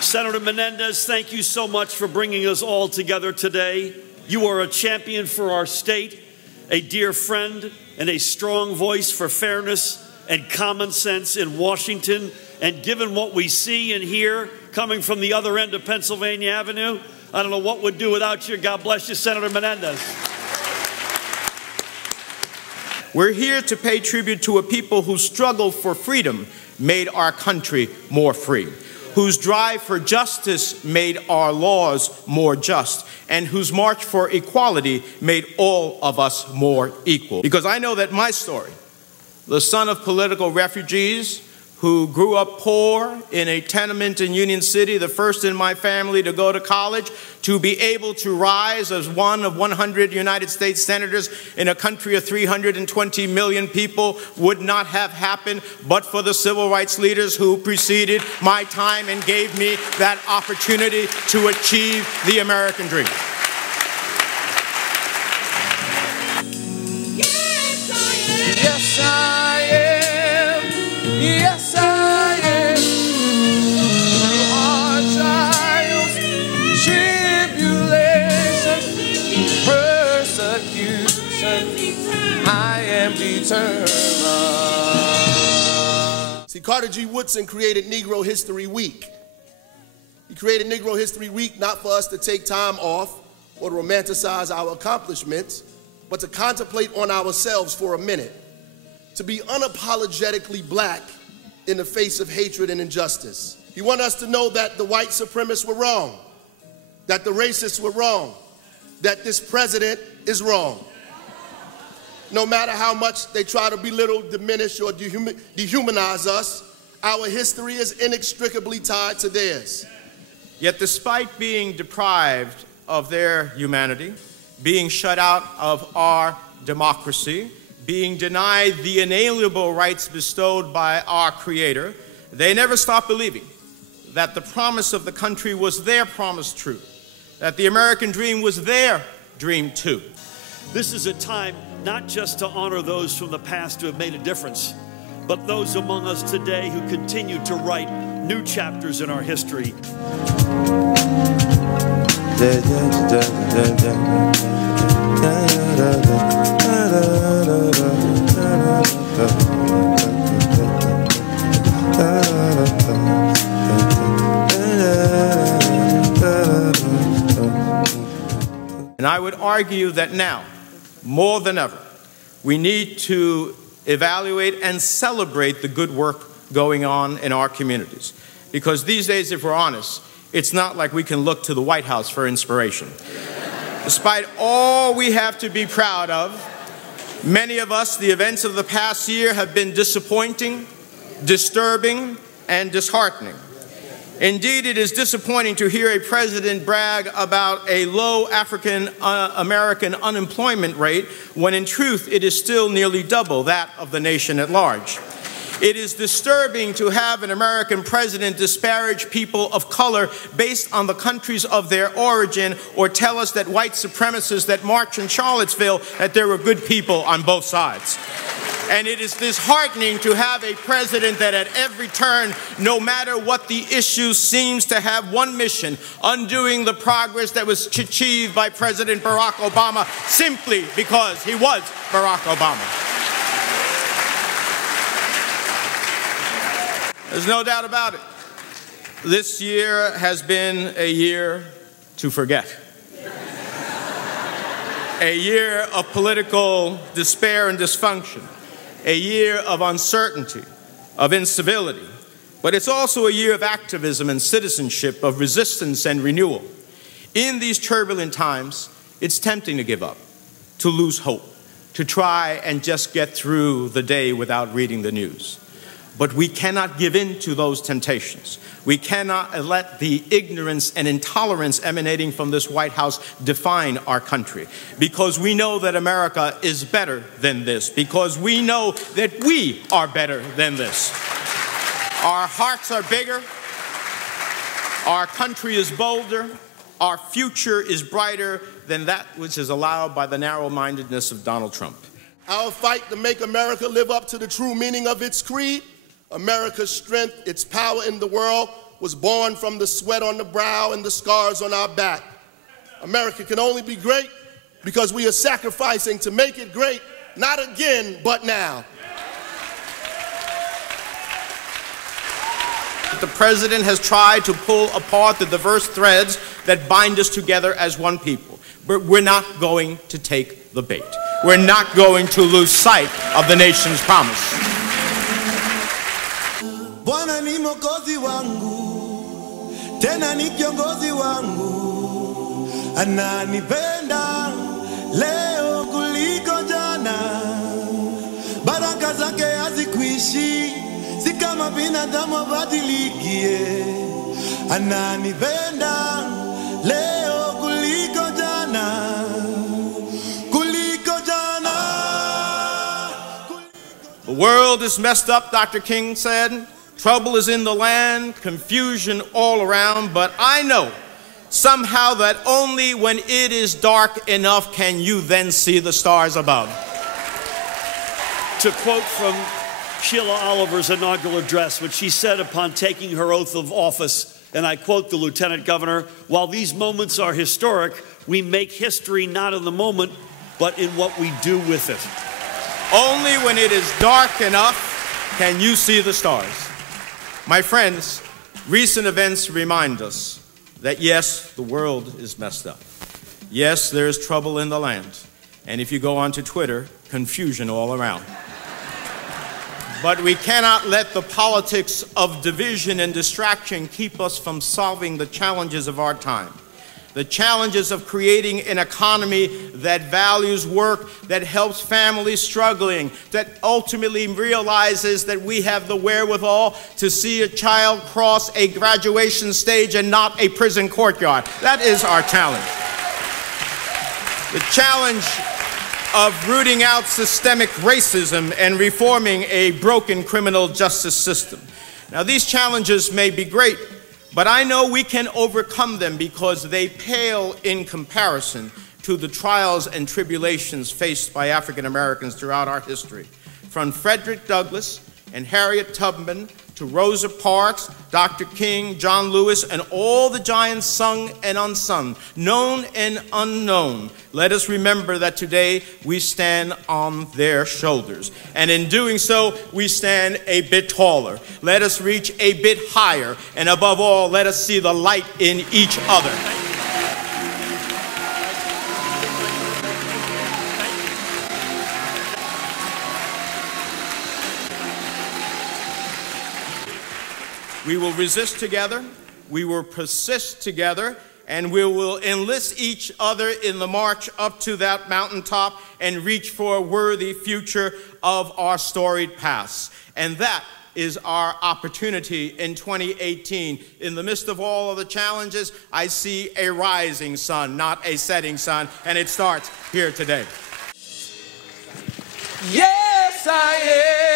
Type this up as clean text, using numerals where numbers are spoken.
Senator Menendez, thank you so much for bringing us all together today. You are a champion for our state, a dear friend, and a strong voice for fairness and common sense in Washington. And given what we see and hear coming from the other end of Pennsylvania Avenue, I don't know what we'd do without you. God bless you, Senator Menendez. We're here to pay tribute to a people whose struggle for freedom made our country more free, whose drive for justice made our laws more just, and whose march for equality made all of us more equal. Because I know that my story, the son of political refugees who grew up poor in a tenement in Union City, the first in my family to go to college, to be able to rise as one of 100 United States senators in a country of 320 million people would not have happened but for the civil rights leaders who preceded my time and gave me that opportunity to achieve the American dream. Yes, I am. Yes, I am. Through hard trials, tribulation, persecution, I am determined. See, Carter G. Woodson created Negro History Week. He created Negro History Week not for us to take time off or to romanticize our accomplishments, but to contemplate on ourselves for a minute, to be unapologetically black in the face of hatred and injustice. He wanted us to know that the white supremacists were wrong, that the racists were wrong, that this president is wrong. No matter how much they try to belittle, diminish, or dehumanize us, our history is inextricably tied to theirs. Yet despite being deprived of their humanity, being shut out of our democracy, being denied the inalienable rights bestowed by our Creator, they never stopped believing that the promise of the country was their promise true, that the American dream was their dream too. This is a time not just to honor those from the past who have made a difference, but those among us today who continue to write new chapters in our history. And I would argue that now, more than ever, we need to evaluate and celebrate the good work going on in our communities. Because these days, if we're honest, it's not like we can look to the White House for inspiration. Despite all we have to be proud of, many of us, the events of the past year have been disappointing, disturbing, and disheartening. Indeed, it is disappointing to hear a president brag about a low African American unemployment rate when in truth it is still nearly double that of the nation at large. It is disturbing to have an American president disparage people of color based on the countries of their origin, or tell us that white supremacists that march in Charlottesville that there were good people on both sides. And it is disheartening to have a president that at every turn, no matter what the issue, seems to have one mission: undoing the progress that was achieved by President Barack Obama simply because he was Barack Obama. There's no doubt about it. This year has been a year to forget. a year of political despair and dysfunction, a year of uncertainty, of instability, but it's also a year of activism and citizenship, of resistance and renewal. In these turbulent times, it's tempting to give up, to lose hope, to try and just get through the day without reading the news. But we cannot give in to those temptations. We cannot let the ignorance and intolerance emanating from this White House define our country, because we know that America is better than this, because we know that we are better than this. Our hearts are bigger, our country is bolder, our future is brighter than that which is allowed by the narrow-mindedness of Donald Trump. Our fight to make America live up to the true meaning of its creed, America's strength, its power in the world, was born from the sweat on the brow and the scars on our back. America can only be great because we are sacrificing to make it great, not again, but now. The president has tried to pull apart the diverse threads that bind us together as one people. But we're not going to take the bait. We're not going to lose sight of the nation's promise. Bwana ni mwokozi wangu, tena ni kiongozi wangu, ananipenda leo kuliko jana, baraka zake hazikuishi, si kama binadamu badilikie, ananipenda leo kuliko jana, kuliko jana. The world is messed up, Dr. King said. Trouble is in the land, confusion all around, but I know somehow that only when it is dark enough can you then see the stars above. To quote from Sheila Oliver's inaugural address, which she said upon taking her oath of office, and I quote the Lieutenant Governor, "While these moments are historic, we make history not in the moment, but in what we do with it." Only when it is dark enough can you see the stars. My friends, recent events remind us that yes, the world is messed up. Yes, there is trouble in the land. And if you go onto Twitter, confusion all around. But we cannot let the politics of division and distraction keep us from solving the challenges of our time. The challenges of creating an economy that values work, that helps families struggling, that ultimately realizes that we have the wherewithal to see a child cross a graduation stage and not a prison courtyard. That is our challenge. The challenge of rooting out systemic racism and reforming a broken criminal justice system. Now, these challenges may be great, but I know we can overcome them because they pale in comparison to the trials and tribulations faced by African Americans throughout our history. From Frederick Douglass and Harriet Tubman to Rosa Parks, Dr. King, John Lewis, and all the giants sung and unsung, known and unknown. Let us remember that today we stand on their shoulders. And in doing so, we stand a bit taller. Let us reach a bit higher. And above all, let us see the light in each other. We will resist together, we will persist together, and we will enlist each other in the march up to that mountaintop and reach for a worthy future of our storied past. And that is our opportunity in 2018. In the midst of all of the challenges, I see a rising sun, not a setting sun, and it starts here today. Yes, I am.